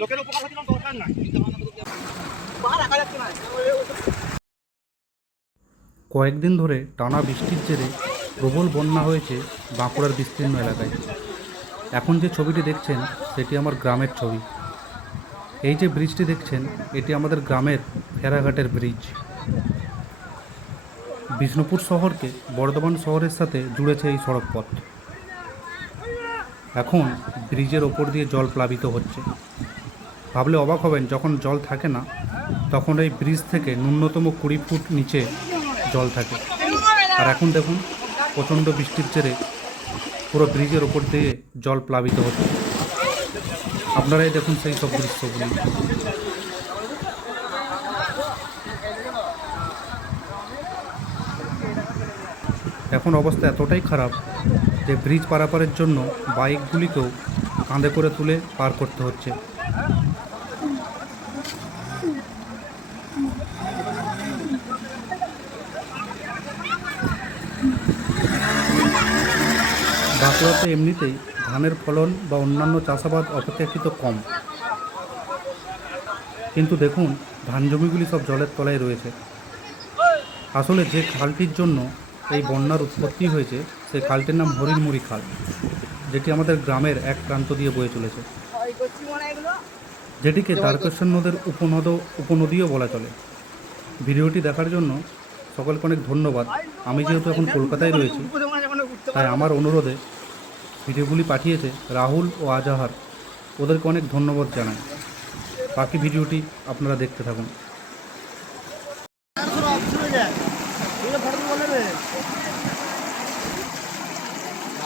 লোকের উপকার হচ্ছে দরকার নাই। কয়েকদিন ধরে টানা বৃষ্টির জেরে প্রবল বন্যা হয়েছে বাঁকুড়ার বিস্তীর্ণ এলাকায়। এখন যে ছবিটি দেখছেন সেটি আমার গ্রামের ছবি। এই যে ব্রিজটি দেখছেন এটি আমাদের গ্রামের ফেরাঘাটের ব্রিজ। বিষ্ণুপুর শহরকে বর্ধমান শহরের সাথে জুড়েছে এই সড়ক পথ এখন ব্রিজের ওপর দিয়ে জল প্লাবিত হচ্ছে। ভাবলে অবাক হবেন, যখন জল থাকে না, তখন এই ব্রিজ থেকে ন্যূনতম কুড়ি ফুট নিচে জল থাকে। আর এখন দেখুন, প্রচণ্ড বৃষ্টির জেরে পুরো ব্রিজের ওপর দিয়ে জল প্লাবিত হচ্ছে। আপনারাই দেখুন সেই সব দৃশ্যগুলি। এখন অবস্থা এতটাই খারাপ যে ব্রিজ পারাপারের জন্য বাইকগুলিকেও কাঁধে করে তুলে পার করতে হচ্ছে। বাঁকুড়াতে এমনিতেই ধানের ফলন বা অন্যান্য চাষাবাদ অপেক্ষাকৃত কম। কিন্তু দেখুন, ধান জমিগুলি সব জলের তলায় রয়েছে। আসলে যে খালটির জন্য এই বন্যার উৎপত্তি হয়েছে সেই খালটির নাম হরিণমুড়ি খাল, যেটি আমাদের গ্রামের এক প্রান্ত দিয়ে বয়ে চলেছে। যেটিকে তারকেশ্বর নদের উপনদ, উপনদীও বলা চলে। ভিডিওটি দেখার জন্য সকলকে অনেক ধন্যবাদ। আমি যেহেতু এখন কলকাতায় রয়েছি, তাই আমার অনুরোধে ভিডিওগুলি পাঠিয়েছে রাহুল ও আজাহার। ওদেরকে অনেক ধন্যবাদ জানাই। বাকি ভিডিওটি আপনারা দেখতে থাকুন।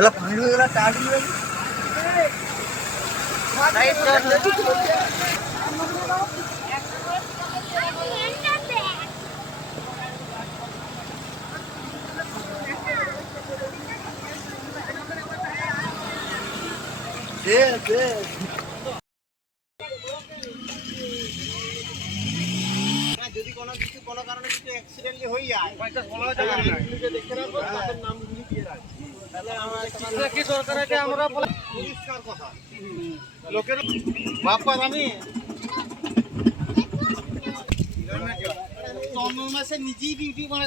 খেলা। পানি হয়ে গেল দে দে যদি কোনো কিছু কোনো কারণে কিছু অ্যাক্সিডেন্টলি হয়ে যায় এগুলিকে দেখে রাখব তাদের নামগুলি দিয়ে রাখব তাহলে আমার আমরা কি দরকার আছে আমরা পরিষ্কার কথা। নিজেই ডিউটি মানে